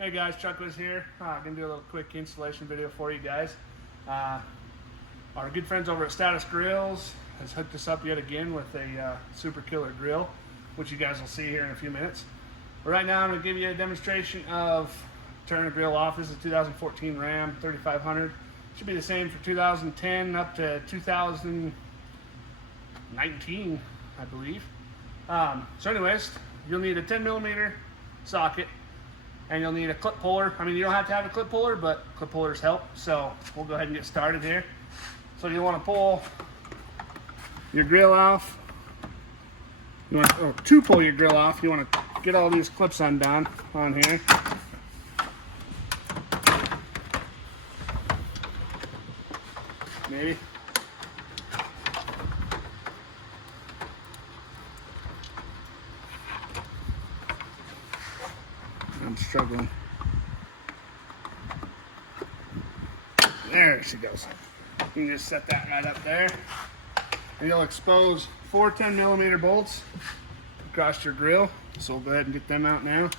Hey guys, Chuck was here. I'm going to do a little quick installation video for you guys. Our good friends over at Status Grills has hooked us up yet again with a super killer grill, which you guys will see here in a few minutes. But right now I'm going to give you a demonstration of turning the grill off. This is a 2014 Ram 3500. Should be the same for 2010 up to 2019, I believe. So anyways, you'll need a 10mm socket. And you'll need a clip puller. I mean, you don't have to have a clip puller, but clip pullers help. So we'll go ahead and get started here. So you want to pull your grill off. To pull your grill off, you want to get all these clips undone on here. Maybe. I'm struggling. There she goes. You can just set that right up there. And you'll expose 4 10mm bolts across your grill. So we'll go ahead and get them out now.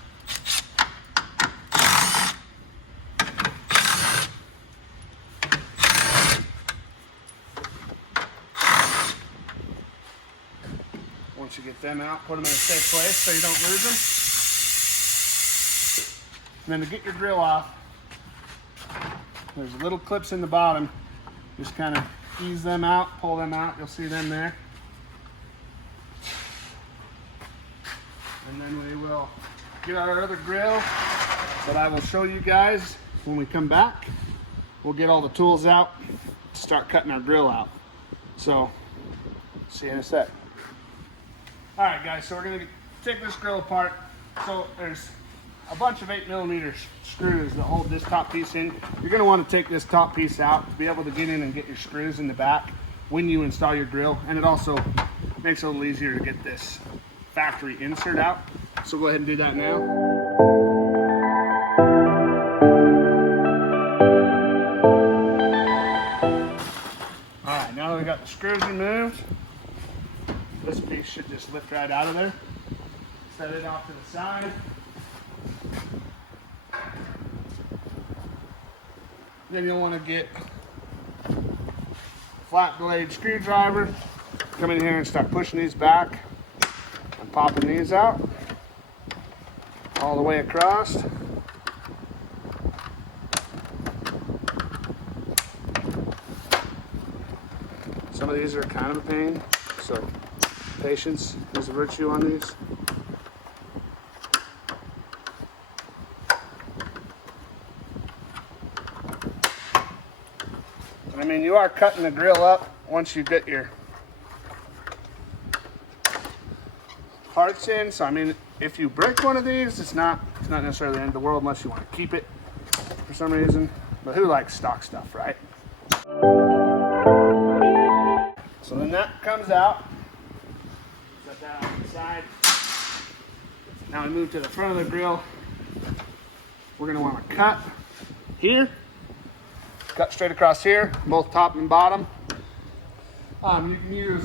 Once you get them out, put them in a safe place so you don't lose them. And then to get your grill off, there's little clips in the bottom. Just kind of ease them out, pull them out. You'll see them there. And then we will get our other grill that I will show you guys when we come back. We'll get all the tools out to start cutting our grill out. So, see you in a sec. All right, guys, so we're gonna take this grill apart. So there's a bunch of 8mm screws that hold this top piece in. You're going to want to take this top piece out to be able to get in and get your screws in the back when you install your grill. And it also makes it a little easier to get this factory insert out. So go ahead and do that now. All right, now that we got the screws removed, this piece should just lift right out of there. Set it off to the side. Then you'll want to get a flat blade screwdriver, come in here and start pushing these back and popping these out all the way across. Some of these are kind of a pain, so patience is a virtue on these. I mean, you are cutting the grill up once you get your parts in. So I mean, if you break one of these, it's not necessarily the end of the world unless you want to keep it for some reason. But who likes stock stuff, right? So then that comes out. Set that on the side. Now we move to the front of the grill. We're going to want to cut here. Cut straight across here, both top and bottom. You can use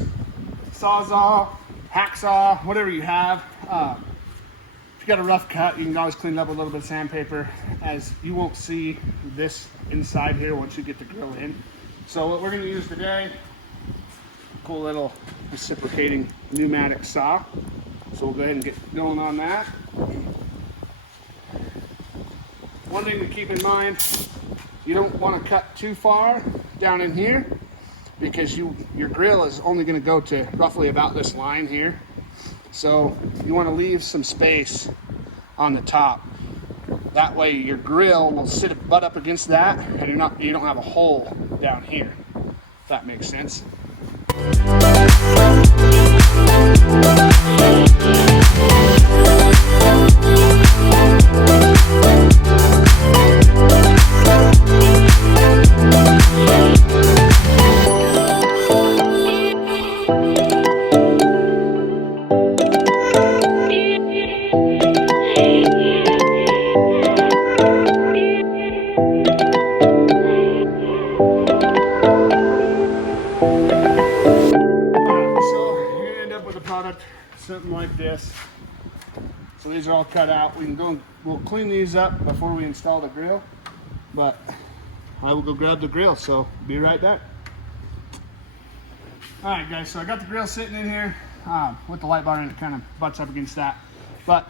sawzall, hacksaw, whatever you have. If you got a rough cut, you can always clean it up with a little bit of sandpaper, as you won't see this inside here once you get the grill in. So what we're going to use today, cool little reciprocating pneumatic saw. So we'll go ahead and get going on that. One thing to keep in mind, you don't want to cut too far down in here because your grill is only going to go to roughly about this line here. So you want to leave some space on the top. That way your grill will sit butt up against that and you don't have a hole down here. If that makes sense. product these are all cut out. We'll clean these up before we install the grill, but I will go grab the grill, so be right back. All right, guys, so I got the grill sitting in here with the light bar in it, kind of butts up against that. But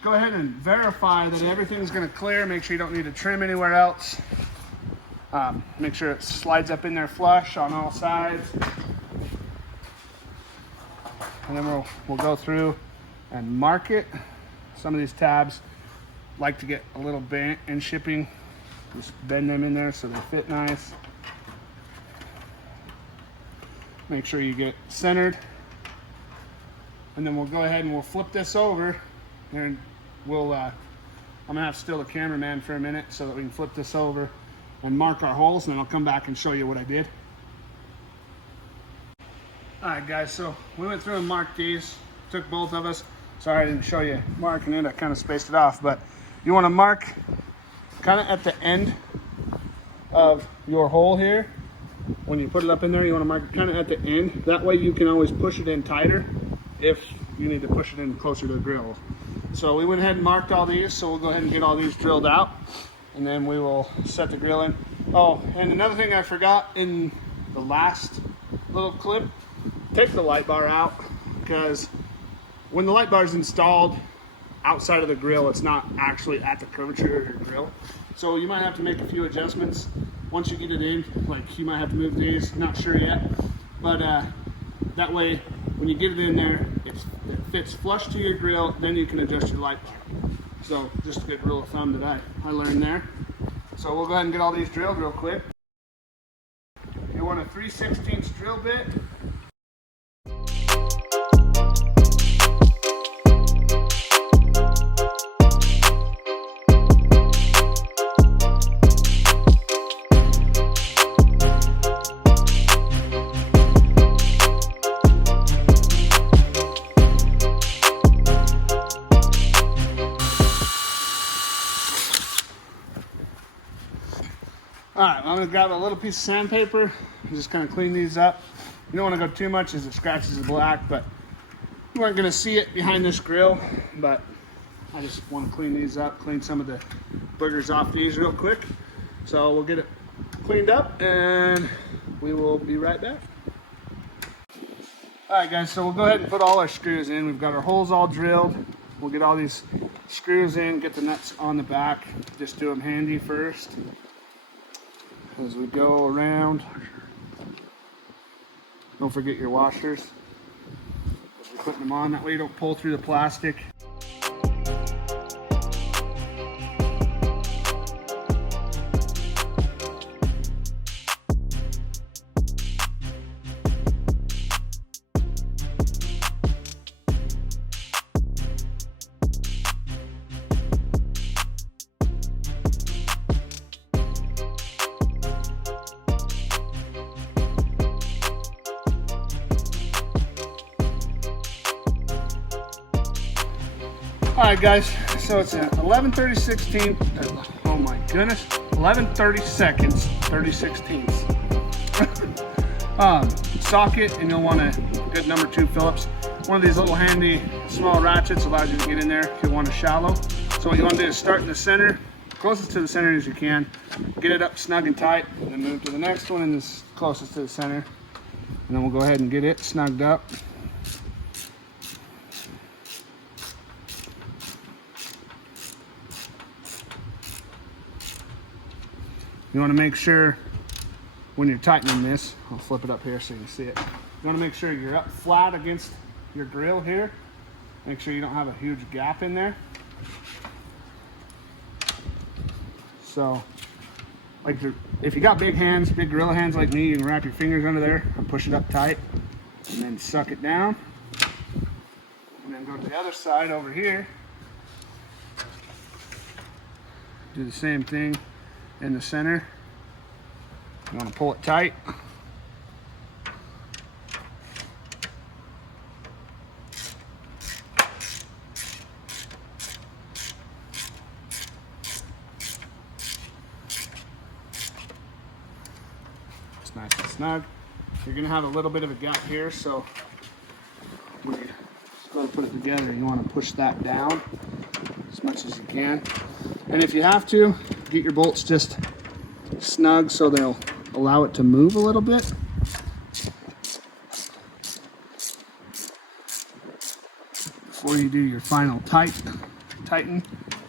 go ahead and verify that everything's gonna clear. Make sure you don't need to trim anywhere else. Make sure it slides up in there flush on all sides. And then we'll go through and mark it. Some of these tabs like to get a little bent in shipping. Just bend them in there so they fit nice. Make sure you get centered. And then we'll go ahead and we'll flip this over. And I'm gonna have to steal the cameraman for a minute so that we can flip this over and mark our holes, and then I'll come back and show you what I did. All right, guys, so we went through and marked these. Took both of us. Sorry I didn't show you marking it. I kind of spaced it off, but you want to mark kind of at the end of your hole here. When you put it up in there, you want to mark it kind of at the end. That way you can always push it in tighter if you need to push it in closer to the grill. So we went ahead and marked all these, so we'll go ahead and get all these drilled out, and then we will set the grill in. Oh, and another thing I forgot in the last little clip, take the light bar out, because when the light bar is installed outside of the grill, it's not actually at the curvature of your grill. So you might have to make a few adjustments once you get it in. Like you might have to move these, not sure yet. But that way, when you get it in there, it fits flush to your grill, then you can adjust your light bar. So just a good rule of thumb that I learned there. So we'll go ahead and get all these drilled real quick. You want a 3/16 drill bit. All right, I'm gonna grab a little piece of sandpaper and just kind of clean these up. You don't want to go too much as it scratches the black, but you aren't gonna see it behind this grill. But I just want to clean these up, clean some of the boogers off these real quick. So we'll get it cleaned up and we will be right back. All right, guys, so we'll go ahead and put all our screws in. We've got our holes all drilled. We'll get all these screws in, get the nuts on the back. Just do them handy first as we go around. Don't forget your washers as we're putting them on. That way you don't pull through the plastic. All right, guys, so it's an 11/30/16. Oh my goodness, 11/30 seconds, 30/16. Socket, and you'll want a good number 2 Phillips. One of these little handy small ratchets allows you to get in there if you want a shallow. So what you want to do is start in the center, closest to the center as you can. Get it up snug and tight, and then move to the next one and this closest to the center. And then we'll go ahead and get it snugged up. You want to make sure when you're tightening this, I'll flip it up here so you can see it. You want to make sure you're up flat against your grill here. Make sure you don't have a huge gap in there. So, like if you got big hands, big gorilla hands like me, you can wrap your fingers under there and push it up tight and then suck it down. And then go to the other side over here. Do the same thing in the center. You want to pull it tight. It's nice and snug. You're going to have a little bit of a gap here, so we go put it together, you want to push that down as much as you can. And if you have to, get your bolts just snug so they'll allow it to move a little bit. Before you do your final tighten,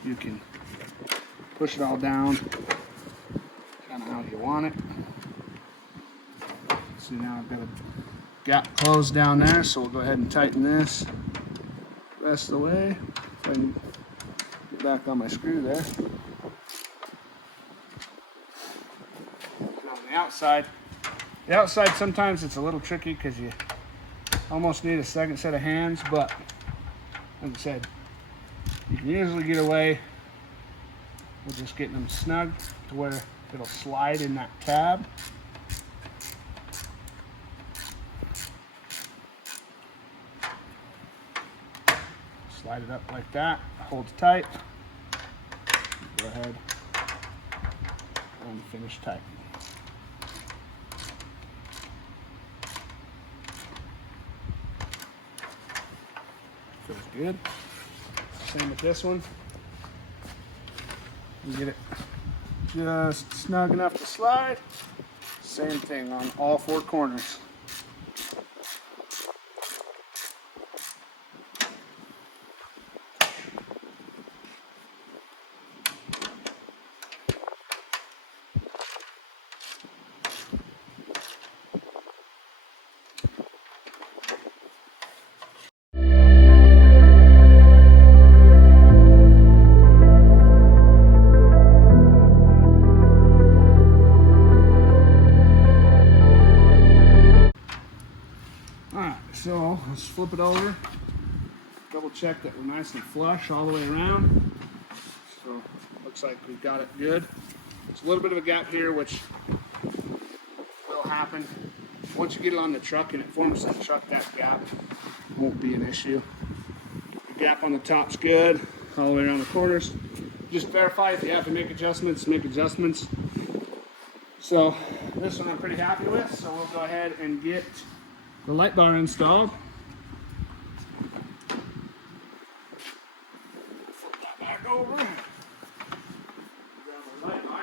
you can push it all down kind of how you want it. See, now I've got a gap closed down there, so we'll go ahead and tighten this the rest of the way. If I can get back on my screw there. And on the outside sometimes it's a little tricky because you almost need a second set of hands, but like I said, you can usually get away with just getting them snug to where it'll slide in that tab. Slide it up like that, holds tight. Go ahead and finish tight. Feels good. Same with this one. You get it just snug enough to slide. Same thing on all four corners. So let's flip it over, double check that we're nice and flush all the way around. So looks like we've got it good. There's a little bit of a gap here, which will happen. Once you get it on the truck and it forms that truck, that gap won't be an issue. The gap on the top's good, all the way around the corners. Just verify if you have to make adjustments, make adjustments. So this one I'm pretty happy with, so we'll go ahead and get the light bar installed. Flip that back over. Grab the light bar.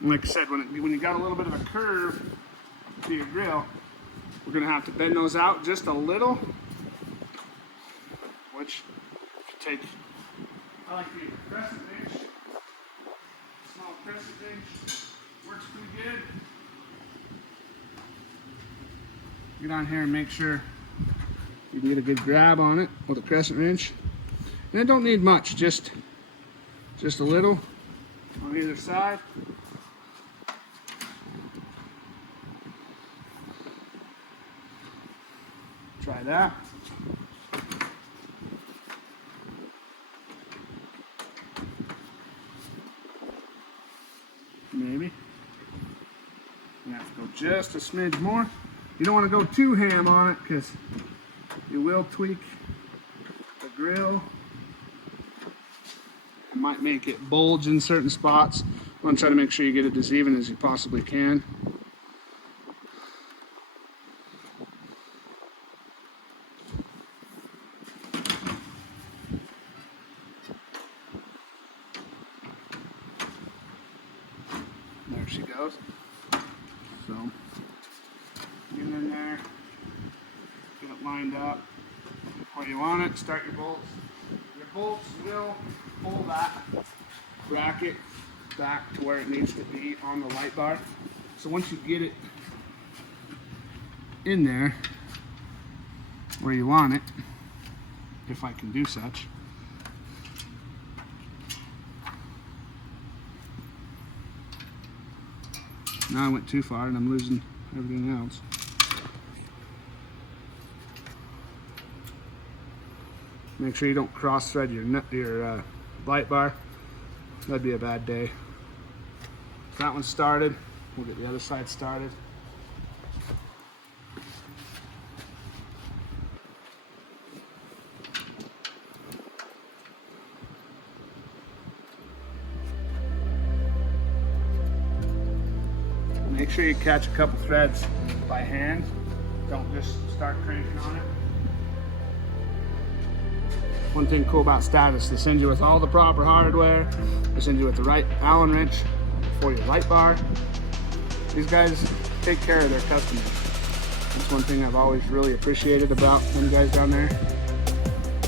And like I said, when you got a little bit of a curve to your grill, we're going to have to bend those out just a little, which I like the crescent wrench. Small crescent wrench works pretty good. Get on here and make sure you can get a good grab on it with a crescent wrench. And it don't need much, just a little on either side. Try that. Maybe. You have to go just a smidge more. You don't want to go too ham on it because you will tweak the grill. It might make it bulge in certain spots. You want to try to make sure you get it as even as you possibly can. There she goes. So, get in there, get it lined up where you want it, start your bolts. Your bolts will pull that bracket back to where it needs to be on the light bar. So once you get it in there where you want it, if I can do such, now I went too far and I'm losing everything else. Make sure you don't cross thread your light bar. That'd be a bad day. So that one's started. We'll get the other side started. sure you catch a couple threads by hand. Don't just start cranking on it. One thing cool about Status, they send you with all the proper hardware. They send you with the right Allen wrench for your light bar. These guys take care of their customers. That's one thing I've always really appreciated about them guys down there.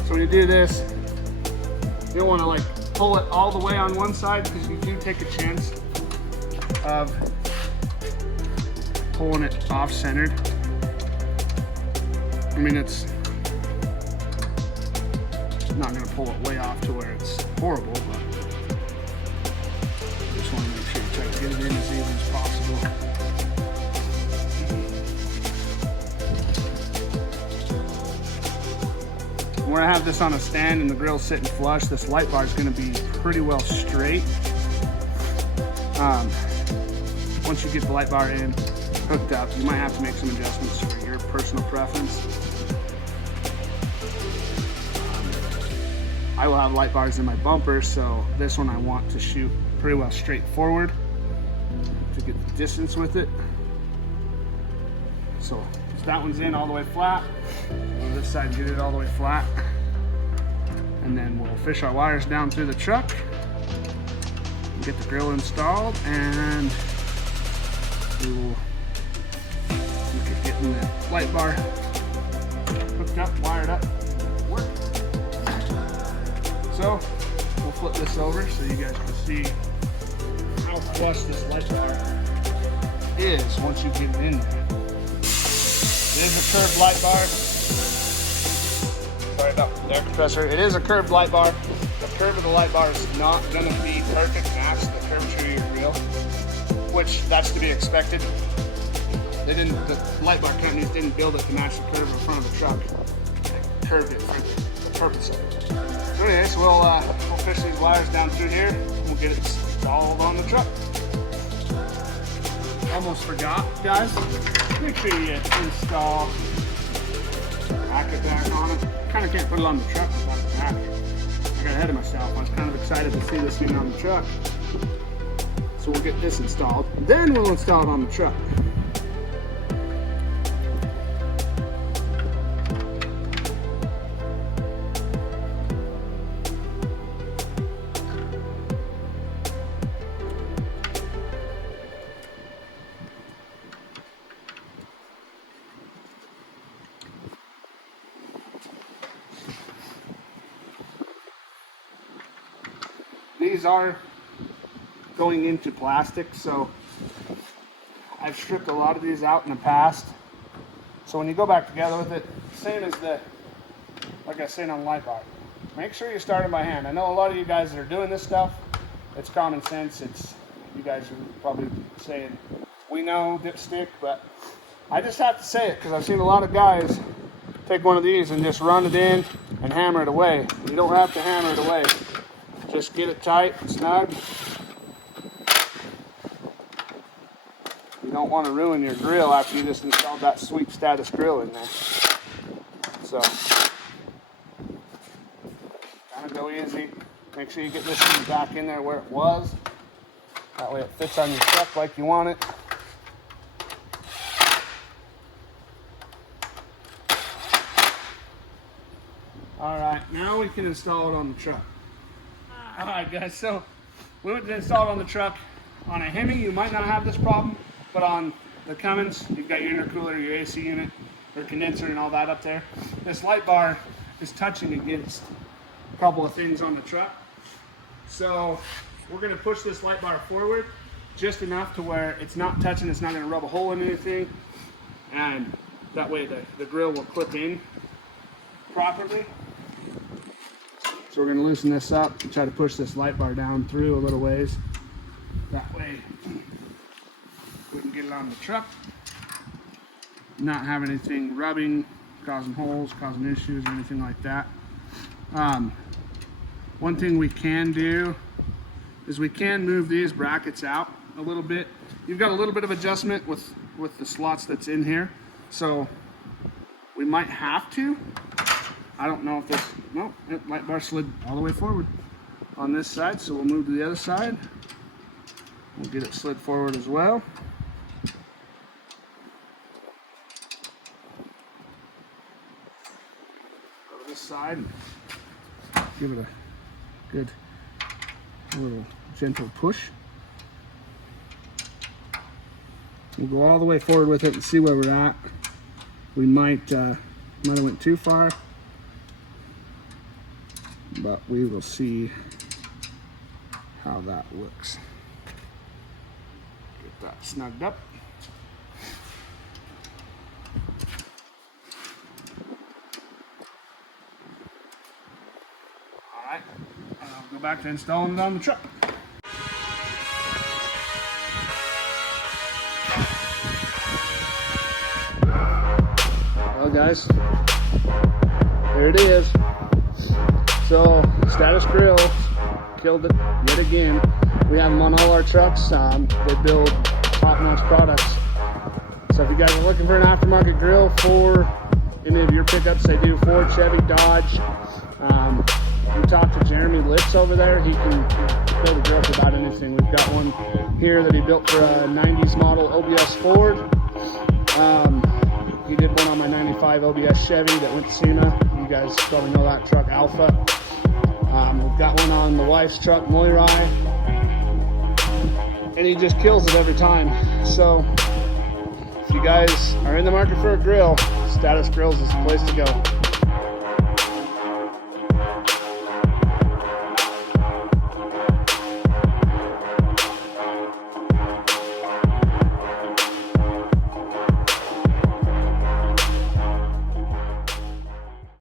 So when you do this, you don't want to like pull it all the way on one side, because you do take a chance of pulling it off-centered. I mean, it's not going to pull it way off to where it's horrible, but I just want to make sure you try to get it in as even as possible. Where I have this on a stand and the grill's sitting flush, this light bar is going to be pretty well straight. Once you get the light bar in, hooked up, you might have to make some adjustments for your personal preference. I will have light bars in my bumper, so this one I want to shoot pretty well straight forward to get the distance with it. So that one's in all the way flat. On this side, get it all the way flat. And then we'll fish our wires down through the truck, get the grill installed, and we will look at getting the light bar hooked up, wired up, work. So we'll flip this over so you guys can see how flush this light bar is once you get it in there. It is a curved light bar. Sorry about the air compressor. It is a curved light bar. The curve of the light bar is not going to be perfect match to the curvature of your grill, which that's to be expected. The light bar companies didn't build it to match the curve in front of the truck. They curved it for the purpose of it. So anyways, we'll fish these wires down through here. We'll get it installed on the truck. Almost forgot, guys. Make sure you install the bracket back on it. Kind of can't put it on the truck without the back. I got ahead of myself. I was kind of excited to see this thing on the truck. So we'll get this installed. Then we'll install it on the truck. These are going into plastic, so I've stripped a lot of these out in the past. So when you go back together with it, same as like I said on light bar, make sure you're starting by hand. I know a lot of you guys that are doing this stuff, it's common sense. You guys are probably saying, we know, dipstick, but I just have to say it because I've seen a lot of guys take one of these and just run it in and hammer it away. You don't have to hammer it away. Just get it tight, snug. You don't want to ruin your grill after you just installed that sweet Status grill in there. So, kind of go easy. Make sure you get this thing back in there where it was. That way it fits on your truck like you want it. All right, now we can install it on the truck. All right, guys, so we went to install it on the truck. On a Hemi, you might not have this problem, but on the Cummins, you've got your intercooler, your AC unit, your condenser and all that up there. This light bar is touching against a couple of things on the truck. So we're gonna push this light bar forward just enough to where it's not touching, it's not gonna rub a hole in anything, and that way the grill will clip in properly. So we're going to loosen this up and try to push this light bar down through a little ways. That way we can get it on the truck, not have anything rubbing, causing holes, causing issues or anything like that. One thing we can do is we can move these brackets out a little bit. You've got a little bit of adjustment with the slots that's in here. So we might have to. I don't know if this, no, light bar slid all the way forward on this side, so we'll move to the other side. We'll get it slid forward as well. side. Give it a good little gentle push. We'll go all the way forward with it and see where we're at. We might have went too far, but we will see how that looks. Get that snugged up. All right, I'll go back to installing it on the truck. Well guys, there it is. So Status Grill killed it yet again. We have them on all our trucks. They build top-notch products. So if you guys are looking for an aftermarket grill for any of your pickups, they do Ford, Chevy, Dodge. You talk to Jeremy Litz over there. He can build a grill for about anything. We've got one here that he built for a 90s model OBS Ford. He did one on my 95 OBS Chevy that went to SEMA. You guys probably know that truck, Alpha. We've got one on the wife's truck, Moirai. And he just kills it every time. So, if you guys are in the market for a grill, Status Grills is the place to go.